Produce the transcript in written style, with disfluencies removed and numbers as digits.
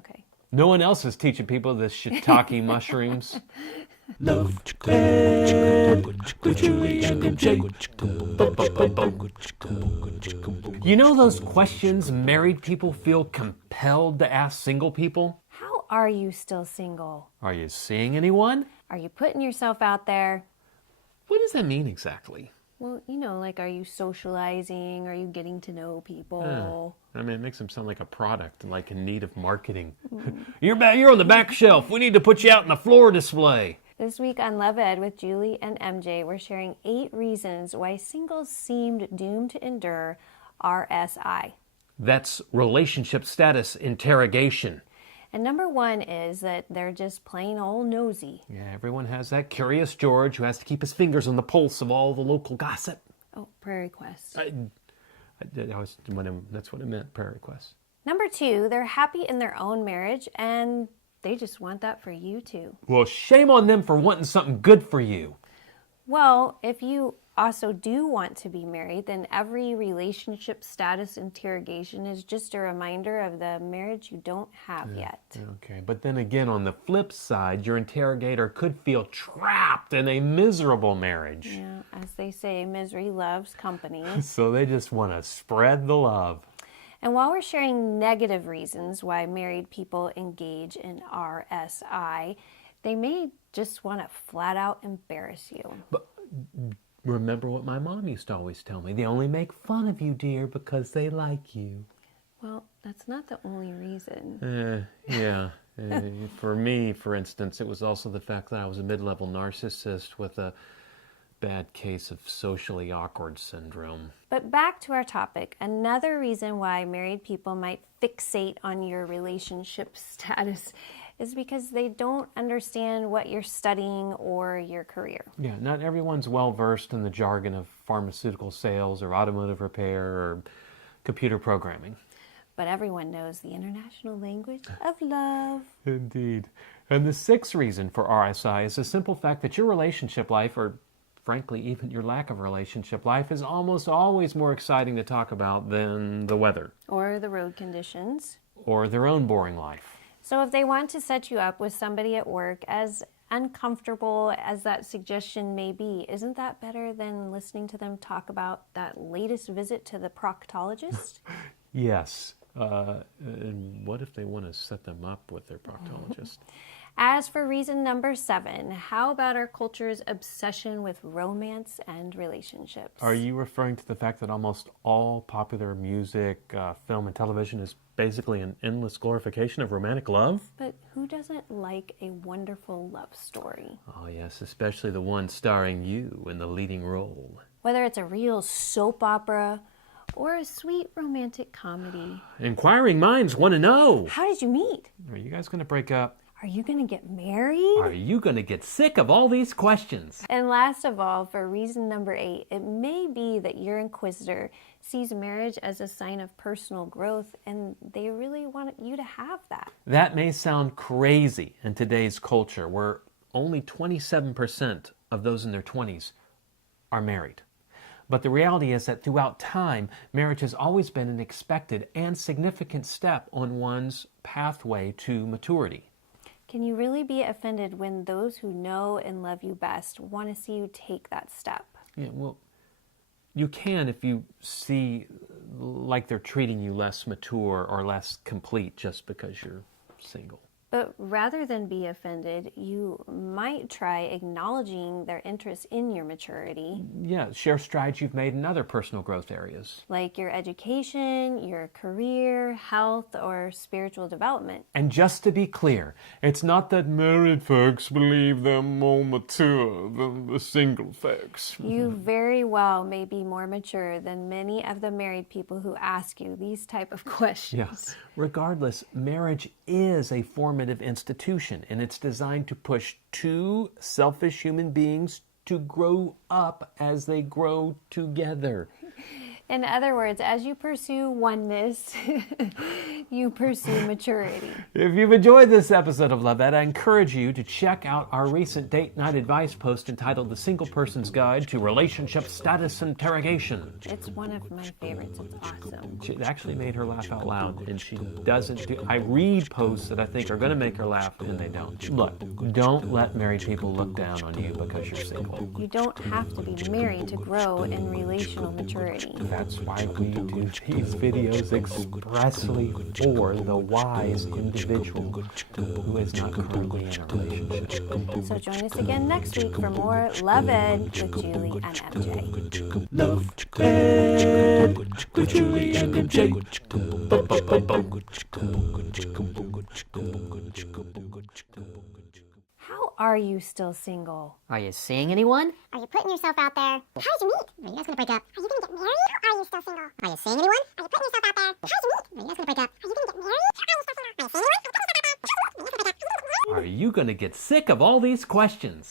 Okay. No one else is teaching people the shiitake mushrooms. Love with Julie and MJ. You know those questions married people feel compelled to ask single people? How are you still single? Are you seeing anyone? Are you putting yourself out there? What does that mean exactly? Well, like, are you socializing? Are you getting to know people? I mean, it makes them sound like a product, like in need of marketing. You're on the back shelf. We need to put you out in the floor display. This week on Love Ed with Julie and MJ, we're sharing 8 reasons why singles seemed doomed to endure RSI. That's Relationship Status Interrogation. And number 1 is that they're just plain old nosy. Yeah, everyone has that curious George who has to keep his fingers on the pulse of all the local gossip. Oh, prayer requests. That's what I meant, prayer requests. Number 2, they're happy in their own marriage and they just want that for you too. Well, shame on them for wanting something good for you. Well, if you also do want to be married, then every relationship status interrogation is just a reminder of the marriage you don't have yet. Okay, but then again, on the flip side, your interrogator could feel trapped in a miserable marriage. Yeah, as they say, misery loves company. So they just want to spread the love. And while we're sharing negative reasons why married people engage in RSI, they may just want to flat out embarrass you. But remember what my mom used to always tell me. They only make fun of you, dear, because they like you. Well, that's not the only reason. Yeah. For me, for instance, it was also the fact that I was a mid-level narcissist with a bad case of socially awkward syndrome. But back to our topic, another reason why married people might fixate on your relationship status is because they don't understand what you're studying or your career. Yeah, not everyone's well-versed in the jargon of pharmaceutical sales or automotive repair or computer programming. But everyone knows the international language of love. Indeed. And the 6th reason for RSI is the simple fact that your relationship life, or frankly, even your lack of relationship life, is almost always more exciting to talk about than the weather. Or the road conditions. Or their own boring life. So if they want to set you up with somebody at work, as uncomfortable as that suggestion may be, isn't that better than listening to them talk about that latest visit to the proctologist? Yes. And what if they want to set them up with their proctologist? As for reason number 7, how about our culture's obsession with romance and relationships? Are you referring to the fact that almost all popular music, film, and television is basically an endless glorification of romantic love? But who doesn't like a wonderful love story? Oh yes, especially the one starring you in the leading role. Whether it's a real soap opera or a sweet romantic comedy. Inquiring minds want to know. How did you meet? Are you guys going to break up? Are you going to get married? Are you going to get sick of all these questions? And last of all, for reason number 8, it may be that your inquisitor sees marriage as a sign of personal growth and they really want you to have that. That may sound crazy in today's culture where only 27% of those in their 20s are married. But the reality is that throughout time, marriage has always been an expected and significant step on one's pathway to maturity. Can you really be offended when those who know and love you best want to see you take that step? Yeah, well, you can if you see like they're treating you less mature or less complete just because you're single. But rather than be offended, you might try acknowledging their interest in your maturity. Yeah, share strides you've made in other personal growth areas. Like your education, your career, health, or spiritual development. And just to be clear, it's not that married folks believe they're more mature than the single folks. You very well may be more mature than many of the married people who ask you these type of questions. Yes. Regardless, marriage is a formative institution, and it's designed to push two selfish human beings to grow up as they grow together. In other words, as you pursue oneness, you pursue maturity. If you've enjoyed this episode of Love Ed, I encourage you to check out our recent date night advice post entitled The Single Person's Guide to Relationship Status Interrogation. It's one of my favorites. It's awesome. It actually made her laugh out loud, and she doesn't do... I read posts that I think are going to make her laugh, and they don't. Look, don't let married people look down on you because you're single. You don't have to be married to grow in relational maturity. That's why we do these videos expressly for the wise individual who is not currently in a relationship. So join us again next week for more Love Ed with Julie and MJ. Love Ed with Julie and MJ. How are you still single? Are you seeing anyone? Are you putting yourself out there? How'd you meet? Are you guys gonna break up? Are you gonna get married? Or are you still single? Are you seeing anyone? Are you putting yourself out there? How'd you meet? Are you guys gonna break up? Are you gonna get married? Or are you still single? Are you seeing anyone? Are you putting yourself out there? Are you going to get sick of all these questions?